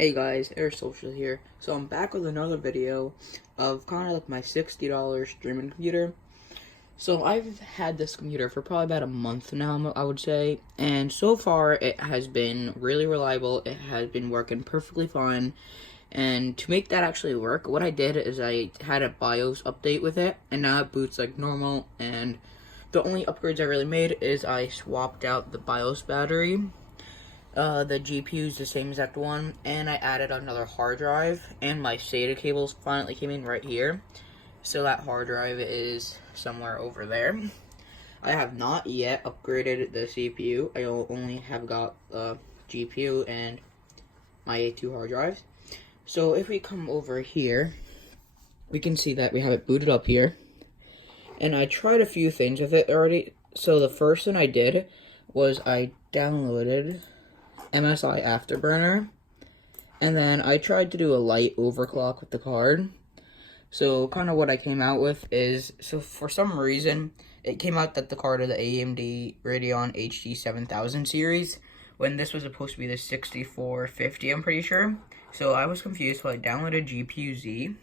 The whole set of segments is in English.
Hey guys, Air Social here. So I'm back with another video of kind of like my $60 streaming computer. So I've had this computer for probably about a month now, I would say, and so far it has been really reliable. It has been working perfectly fine. And to make that actually work, what I did is I had a BIOS update with it, and now it boots like normal. And the only upgrades I really made is I swapped out the BIOS battery. The GPU is the same exact one, and I added another hard drive, and my SATA cables finally came in right here. So that hard drive is somewhere over there. I have not yet upgraded the CPU. I only have got the GPU and my A2 hard drives. So if we come over here, we can see that we have it booted up here. And I tried a few things with it already. So the first thing I did was I downloaded MSI Afterburner, and then I tried to do a light overclock with the card. So kind of what I came out with is, so for some reason it came out that the card of the AMD Radeon HD 7000 series, when this was supposed to be the 6450, I'm pretty sure. So I was confused, so I downloaded GPU-Z,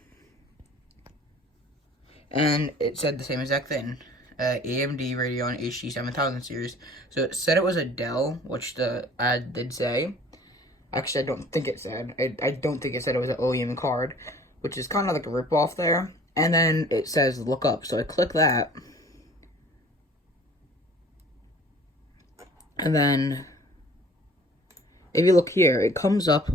and it said the same exact thing. AMD Radeon HD 7000 series. So it said it was a Dell, which the ad did say. Actually, I don't think it said. I don't think it said it was an OEM card, which is kind of like a ripoff there. And then it says look up. So I click that. And then if you look here, it comes up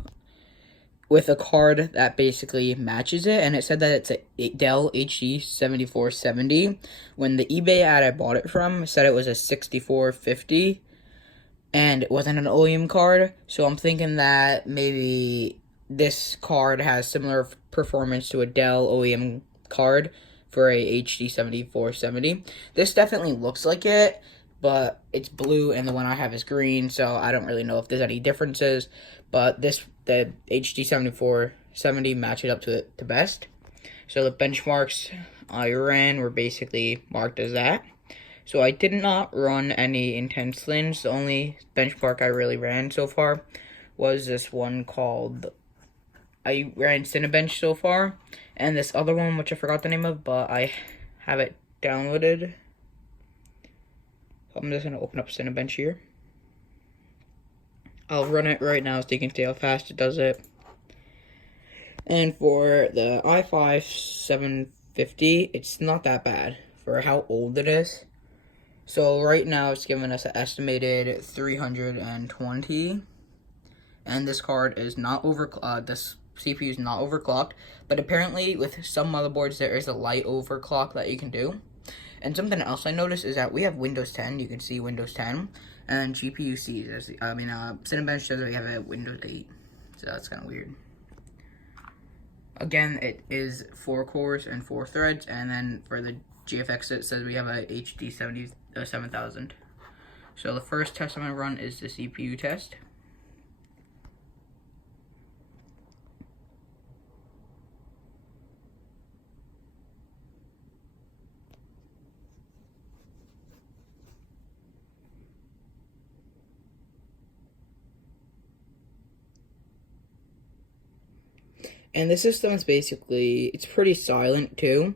with a card that basically matches it, and it said that it's a Dell HD 7470. When the eBay ad I bought it from said it was a 6450, and it wasn't an OEM card, so I'm thinking that maybe this card has similar performance to a Dell OEM card for a HD 7470. This definitely looks like it, but it's blue and the one I have is green, so I don't really know if there's any differences. But the HD 7470 matches up to it the best. So the benchmarks I ran were basically marked as that. So I did not run any intense things. The only benchmark I really ran so far was this one called, I ran Cinebench so far, and this other one, which I forgot the name of, but I have it downloaded. I'm just going to open up Cinebench here. I'll run it right now so you can see how fast it does it. And for the i5 750, it's not that bad for how old it is. So right now it's giving us an estimated 320. And this card is not this CPU is not overclocked, but apparently with some motherboards there is a light overclock that you can do. And something else I noticed is that we have Windows 10. You can see Windows 10, and GPU-C. Cinebench says we have a Windows 8, so that's kind of weird. Again, it is 4 cores and 4 threads, and then for the GFX it says we have a HD 7000. So the first test I'm going to run is the CPU test. And the system is basically, it's pretty silent too.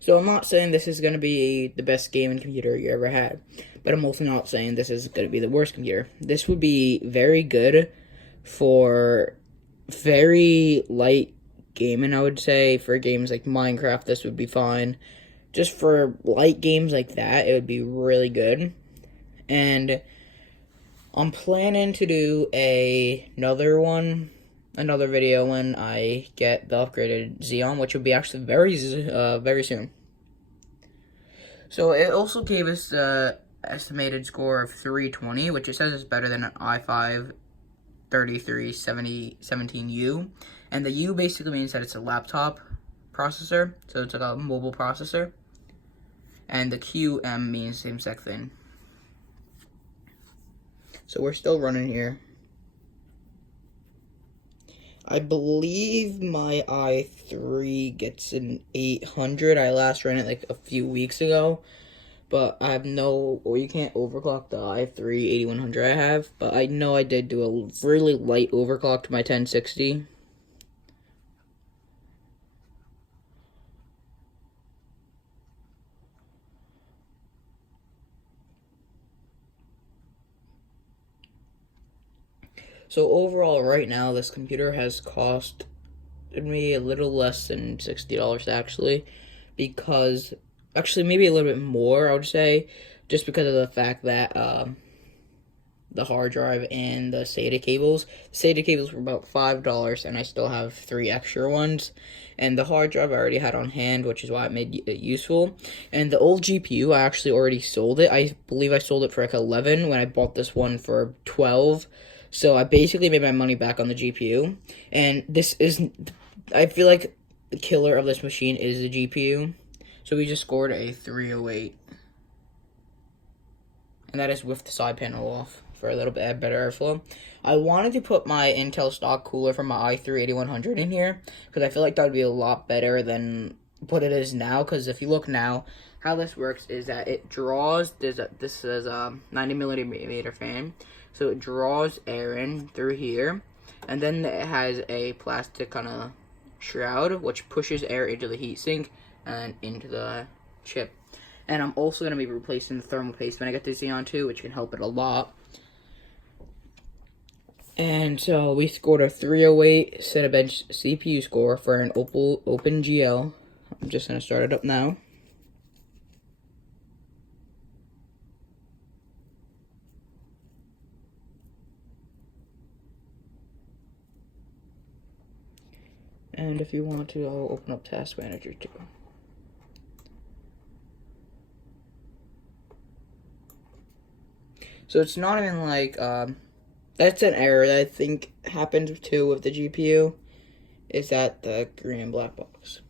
So I'm not saying this is going to be the best gaming computer you ever had, but I'm also not saying this is going to be the worst computer. This would be very good for very light gaming, I would say. For games like Minecraft, this would be fine. Just for light games like that, it would be really good. And I'm planning to do another video when I get the upgraded Xeon, which will be actually very soon. So it also gave us the estimated score of 320, which it says is better than an i5 3317U. And the U basically means that it's a laptop processor, so it's like a mobile processor. And the QM means same exact thing. So we're still running here. I believe my i3 gets an 800. I last ran it like a few weeks ago. but I have no, or you can't overclock the i3-8100 I have, but I know I did do a really light overclock to my 1060. So overall, right now, this computer has cost me a little less than $60 actually, because actually maybe a little bit more I would say, just because of the fact that the hard drive and the SATA cables. SATA cables were about $5, and I still have 3 extra ones. And the hard drive I already had on hand, which is why it made it useful. And the old GPU, I actually already sold it. I believe I sold it for like 11 when I bought this one for 12. So I basically made my money back on the GPU. And this is, I feel like the killer of this machine is the GPU. So we just scored a 308. And that is with the side panel off for a little bit better airflow. I wanted to put my Intel stock cooler from my i3-8100 in here, because I feel like that would be a lot better than what it is now. Because if you look now, how this works is that it draws, this is a 90 millimeter fan, so it draws air in through here, and then it has a plastic kind of shroud, which pushes air into the heatsink and into the chip. And I'm also going to be replacing the thermal paste when I get to Xeon 2, which can help it a lot. And so we scored a 308 Cinebench CPU score for an OpenGL. I'm just going to start it up now. And if you want to, I'll open up Task Manager too. So it's not even like, that's an error that I think happened too with the GPU, is that the green and black box.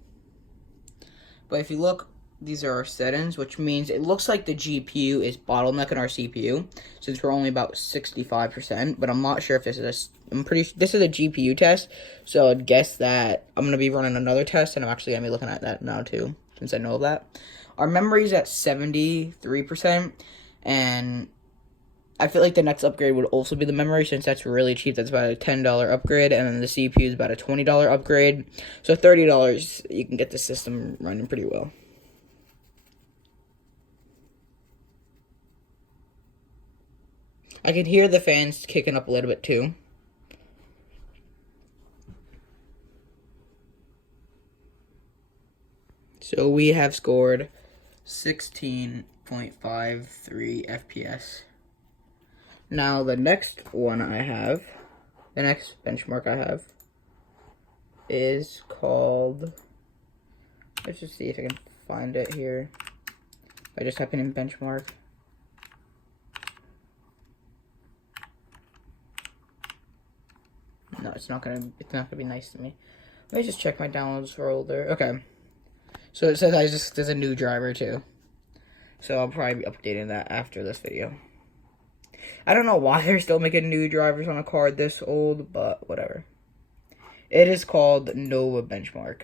But if you look, these are our settings, which means it looks like the GPU is bottlenecking our CPU, since we're only about 65%, but I'm not sure if this is this is a GPU test, so I'd guess that I'm going to be running another test, and I'm actually going to be looking at that now too, since I know of that. Our memory is at 73%, and I feel like the next upgrade would also be the memory, since that's really cheap. That's about a $10 upgrade, and then the CPU is about a $20 upgrade. So $30, you can get the system running pretty well. I can hear the fans kicking up a little bit too. So we have scored 16.53 FPS. Now the next one I have, the next benchmark I have, is called, let's just see if I can find it here. I just type in benchmark. No, it's not gonna be nice to me. Let me just check my downloads folder. Okay. So it says there's a new driver too. So I'll probably be updating that after this video. I don't know why they're still making new drivers on a card this old, but whatever. It is called Novabench Score.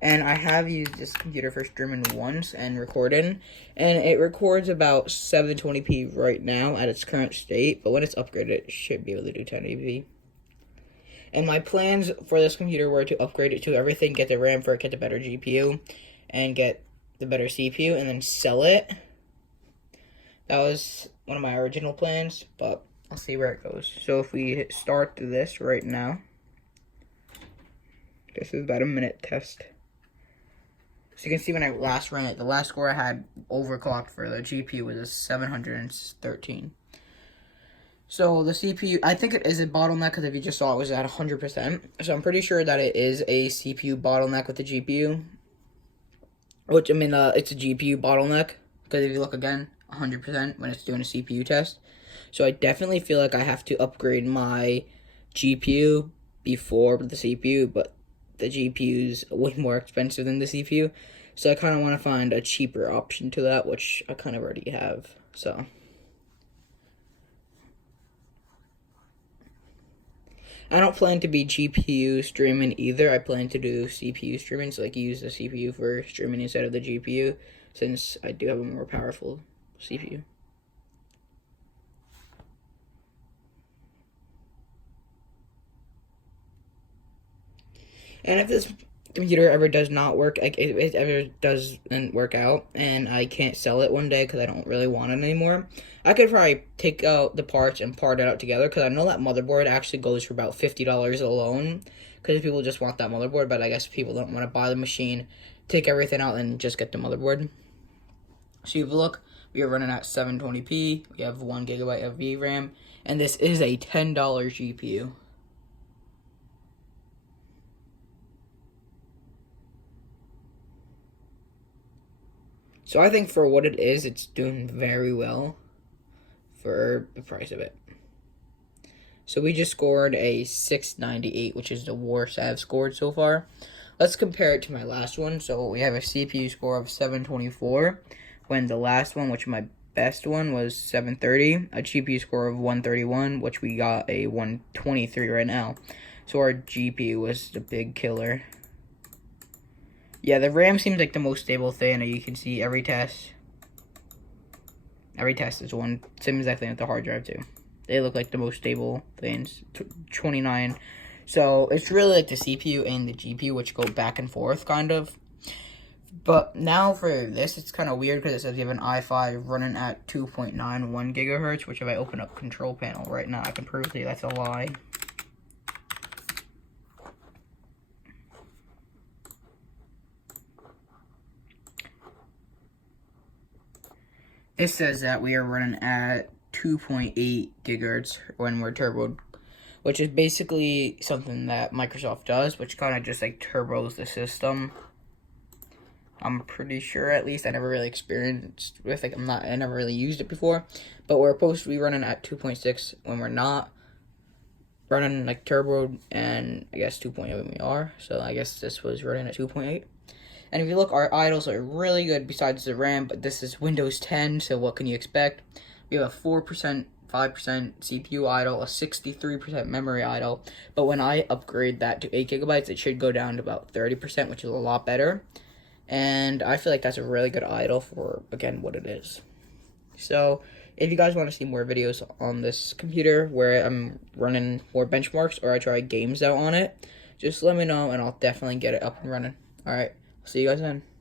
And I have used this computer for streaming once and recording, and it records about 720p right now at its current state, but when it's upgraded, it should be able to do 1080p. And my plans for this computer were to upgrade it to everything, get the RAM for it, get the better GPU, and get the better CPU, and then sell it. That was one of my original plans, but I'll see where it goes. So if we start this right now, this is about a minute test. So you can see when I last ran it, the last score I had overclocked for the GPU was a 713. So the CPU, I think it is a bottleneck, because if you just saw it was at 100%. So I'm pretty sure that it is a CPU bottleneck with the GPU. Which, I mean, it's a GPU bottleneck, because if you look again, 100% when it's doing a CPU test. So I definitely feel like I have to upgrade my GPU before the CPU, but the GPU is way more expensive than the CPU. So I kind of want to find a cheaper option to that, which I kind of already have. So I don't plan to be GPU streaming either. I plan to do CPU streaming, so like use the CPU for streaming instead of the GPU. since I do have a more powerful CPU. And if this computer ever does not work, like it ever doesn't work out, and I can't sell it one day because I don't really want it anymore, I could probably take out the parts and part it out together, because I know that motherboard actually goes for about $50 alone, because people just want that motherboard, but I guess people don't want to buy the machine, take everything out, and just get the motherboard. So if you look, we are running at 720p, we have 1 gigabyte of VRAM, and this is a $10 GPU. So I think for what it is, it's doing very well for the price of it. So we just scored a 698, which is the worst I've scored so far. Let's compare it to my last one. So we have a CPU score of 724, when the last one, which my best one, was 730. A GPU score of 131, which we got a 123 right now. So our GPU was the big killer. Yeah, the RAM seems like the most stable thing. You can see every test is one. Same exact thing with the hard drive too. They look like the most stable things. 29. So it's really like the CPU and the GPU, which go back and forth kind of. But now for this, it's kind of weird because it says you have an i5 running at 2.91 gigahertz, which if I open up control panel right now, I can prove to you that's a lie. It says that we are running at 2.8 gigahertz when we're turboed, which is basically something that Microsoft does, which kind of just like turbos the system. I'm pretty sure, at least. I never really experienced with, like, I never really used it before, but we're supposed to be running at 2.6 when we're not running like turboed, and I guess 2.8 when we are. So I guess this was running at 2.8. And if you look, our idles are really good besides the RAM, but this is Windows 10, so what can you expect? We have a 4%, 5% CPU idle, a 63% memory idle, but when I upgrade that to 8 gigabytes, it should go down to about 30%, which is a lot better. And I feel like that's a really good idle for, again, what it is. So if you guys want to see more videos on this computer where I'm running more benchmarks or I try games out on it, just let me know and I'll definitely get it up and running. Alright. See you guys then.